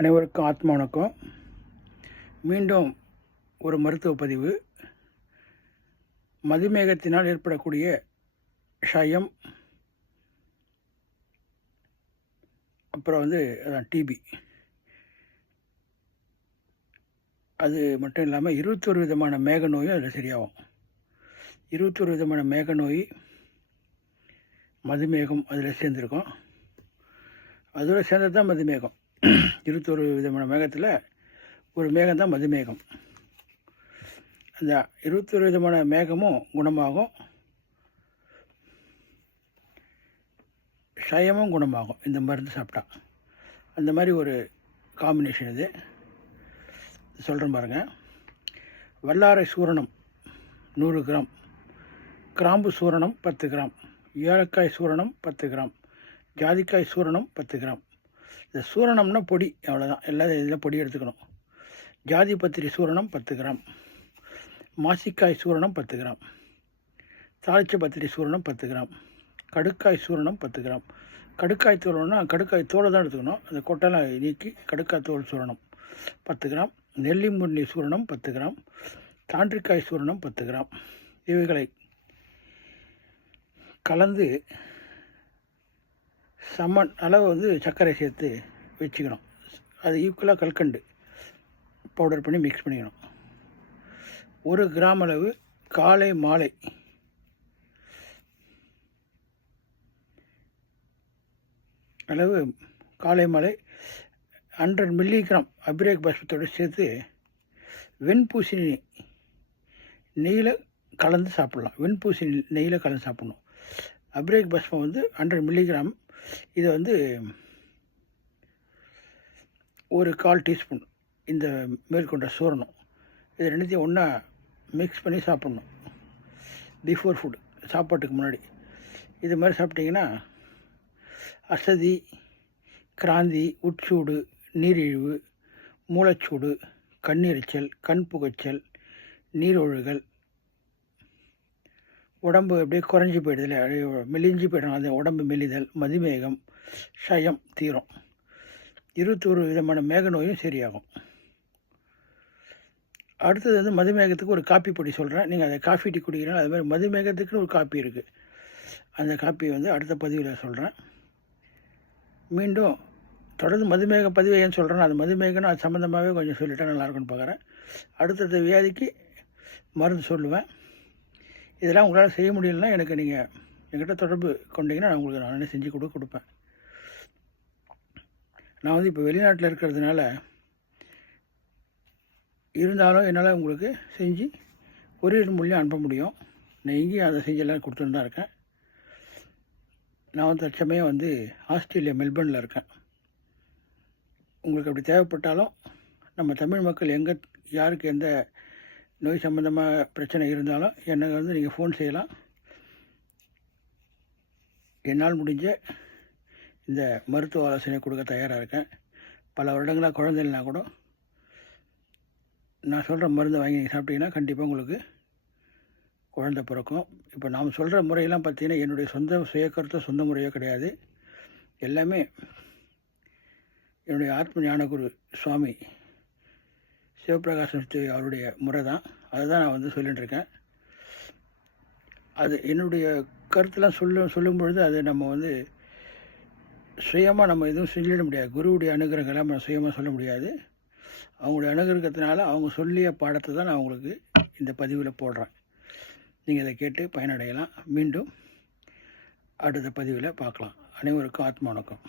அனைவருக்கும் ஆத்மா வணக்கம். மீண்டும் ஒரு மருத்துவ பதிவு. மதுமேகத்தினால் ஏற்படக்கூடிய ஷயம் அப்புறம் வந்து அதான் டிபி அது மட்டும் இல்லாமல் இருபத்தொரு விதமான மேக நோயும் அதில் சரியாகும். இருபத்தொரு விதமான மேக நோய் மதுமேகம் அதில் சேர்ந்துருக்கும். அதோட சேர்ந்தது தான் மதுமேகம். இருபத்தொரு விதமான மேகத்தில் ஒரு மேகம் தான் மதுமேகம். அந்த இருபத்தொரு விதமான மேகமும் குணமாகும். சயமும் குணமாகும். இந்த மருந்து சாப்பிட்டா. அந்த மாதிரி ஒரு காம்பினேஷன் இது. சொல்கிறேன் பாருங்கள் வல்லாரை சூரணம் நூறு கிராம். கிராம்பு சூரணம் பத்து கிராம். ஏலக்காய் சூரணம் பத்து கிராம். ஜாதிக்காய் சூரணம் பத்து கிராம். இந்த சூரணம்னா பொடி அவ்வளோதான் எல்லா இதில் பொடி எடுத்துக்கணும். ஜாதி பத்திரி சூரணம் பத்து கிராம். மாசிக்காய் சூரணம் பத்து கிராம். தாளிச்ச பத்திரி சூரணம் பத்து கிராம். கடுக்காய் சூரணம் பத்து கிராம். கடுக்காய் தூரணம்னா கடுக்காய் தோலை தான் எடுத்துக்கணும். அந்த கொட்டெல்லாம் நீக்கி கடுக்காய் தோல் சூரணம் பத்து கிராம். நெல்லி முன்னி சூரணம் பத்து கிராம். தாண்டிக்காய் சூரணம் பத்து கிராம். இவைகளை கலந்து சமன் அளவு வந்து சர்க்கரை சேர்த்து வச்சுக்கணும். அது ஈக்குவலாக கல்கண்டு. பவுடர் பண்ணி மிக்ஸ் பண்ணிக்கணும். ஒரு கிராம் அளவு காலை மாலை. அளவு காலை மாலை ஹண்ட்ரட் மில்லிகிராம் அபிரேக் பாஸ்பத்தோடு சேர்த்து வெண்பூசணி நெய்யில் கலந்து சாப்பிட்லாம். வெண்பூசணி நெய்யில் கலந்து சாப்பிட்ணும். அபிரேக் பஸ்மம் வந்து ஹண்ட்ரட் மில்லிகிராம் இதை வந்து ஒரு கால் டீஸ்பூன் இந்த மேற்கொண்ட சூரணம் இது ரெண்டுத்தையும் ஒன்றா மிக்ஸ் பண்ணி சாப்பிட்ணும். பிஃபோர் ஃபுட் சாப்பாட்டுக்கு முன்னாடி. இது மாதிரி சாப்பிட்டிங்கன்னா அசதி கிராந்தி உட்சூடு நீரிழிவு மூளைச்சூடு கண்ணெரிச்சல் கண் புகைச்சல் நீரொழுகல் உடம்பு அப்படியே குறைஞ்சி போயிடுதில்ல அப்படியே மெலிஞ்சு போயிடும். அந்த உடம்பு மெலிதல் மதுமேகம் ஷயம் தீரும். இருபத்தொரு விதமான மேக நோயும் சரியாகும். அடுத்தது வந்து மதுமேகத்துக்கு ஒரு காப்பி பொடி சொல்கிறேன் நீங்கள் அதை காஃபி டீ குடிக்கிறீங்க அது மாதிரி மதுமேகத்துக்குன்னு ஒரு காப்பி இருக்குது அந்த காப்பியை வந்து அடுத்த பதிவில் சொல்கிறேன் மீண்டும் தொடர்ந்து மதுமேக பதிவு ஏன் சொல்கிறேன் அது மதுமேகன்னு அது சம்மந்தமாகவே கொஞ்சம் சொல்லிட்டா நல்லாயிருக்குன்னு பார்க்குறேன் அடுத்தடுத்த வியாதிக்கு மருந்து சொல்லுவேன். இதெல்லாம் உங்களால் செய்ய முடியலன்னா எனக்கு நீங்கள் என்கிட்ட தொடர்பு கொண்டீங்கன்னா நான் உங்களுக்கு நானே செஞ்சு கொடுக்க கொடுப்பேன். நான் வந்து இப்போ வெளிநாட்டில் இருக்கிறதுனால இருந்தாலும் என்னால் உங்களுக்கு செஞ்சு கொரியர் மூலியம் அனுப்ப முடியும். நான் இங்கேயும் அதை செஞ்சு எல்லாம் கொடுத்துட்டு தான் இருக்கேன். நான் வந்து தற்சமயம் வந்து ஆஸ்திரேலியா மெல்பர்னில் இருக்கேன். உங்களுக்கு அப்படி தேவைப்பட்டாலும் நம்ம தமிழ் மக்கள் எங்கே யாருக்கு எந்த நோய் சம்மந்தமாக பிரச்சனை இருந்தாலும் எனக்கு வந்து நீங்கள் ஃபோன் செய்யலாம். என்னால் முடிஞ்ச இந்த மருத்துவ ஆலோசனை கொடுக்க தயாராக இருக்கேன். பல வருடங்களாக குழந்தை இல்லைனா கூட நான் சொல்கிற மருந்தை வாங்கி நீங்கள் சாப்பிட்டீங்கன்னா கண்டிப்பாக உங்களுக்கு குழந்தை பிறக்கும். இப்போ நாம் சொல்கிற முறையெல்லாம் பார்த்தீங்கன்னா என்னுடைய சொந்த சுய கருத்தோ சொந்த முறையோ கிடையாது. எல்லாமே என்னுடைய ஆத்ம ஞானகுரு சுவாமி சிவபிரகாசம் அவருடைய முறை தான் அதை தான் நான் வந்து சொல்லிட்டுருக்கேன். அது என்னுடைய கருத்தெல்லாம் சொல்ல சொல்லும் பொழுது அது நம்ம வந்து சுயமாக நம்ம எதுவும் சொல்லிட முடியாது. குருவுடைய அனுகிரகங்களை நம்ம சுயமாக சொல்ல முடியாது. அவங்களுடைய அனுகிரகத்தினால அவங்க சொல்லிய பாடத்தை தான் நான் உங்களுக்கு இந்த பதிவில் போடுறேன். நீங்கள் இதை கேட்டு பயனடையலாம். மீண்டும் அடுத்த பதிவில் பார்க்கலாம். அனைவருக்கும் ஆத்மா வணக்கம்.